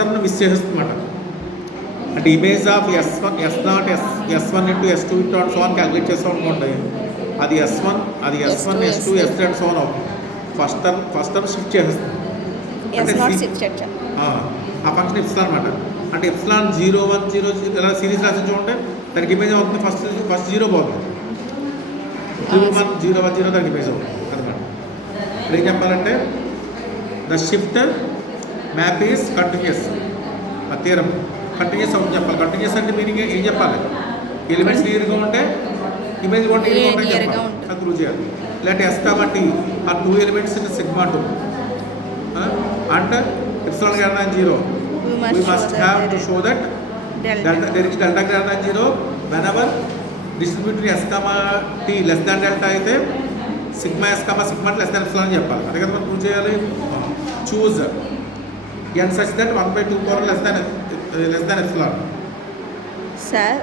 Term miss చేసేస్తుందన్నమాట. అంటే image of S1 S0 S1 into S2 into and so అని calculate చేస్తాం అనుకోండి, అది S1 S2 S3 and so అని అవుతుంది. ఫస్ట్ టర్మ్ షిఫ్ట్ చేసేస్తుంది. అంటే ఆ ఫంక్షన్ ఎప్సిలాన్ అనమాట. అంటే ఎప్సిలాన్ 0 1 0 ఇలా సిరీస్ రాసి చూడండి, దానికి ఇమేజ్ అవుతుంది. ఫస్ట్ 0 పోతుంది, 0 1 0 1 0 దానికి ఇమేజ్ అవుతుంది అనమాట. ఇప్పుడు ఏం చెప్పాలంటే the shift map is continuous. ఆ థియరం కంటిన్యూస్ అవుతుంది చెప్పాలి. కంటిన్యూస్ అంటే మీనింగ్ ఏం చెప్పాలి? ఎలిమెంట్స్ క్లియర్గా ఉంటే ఇమేజ్ కూడా క్లియర్గా ఉంటాయి చెప్పాలి, అది ప్రూవ్ చేయాలి. ఇలాంటి S కాబట్టి ఆ 2 elements in sigma 2 and epsilon greater than 0, we must have to show that there is delta greater than 0 whenever distributed between S comma T less than delta అయితే sigma S comma sigma less than epsilon అని చెప్పాలి. అదే కదా మనం prove చేయాలి. Choose n such that 1/2 power less than epsilon. Sir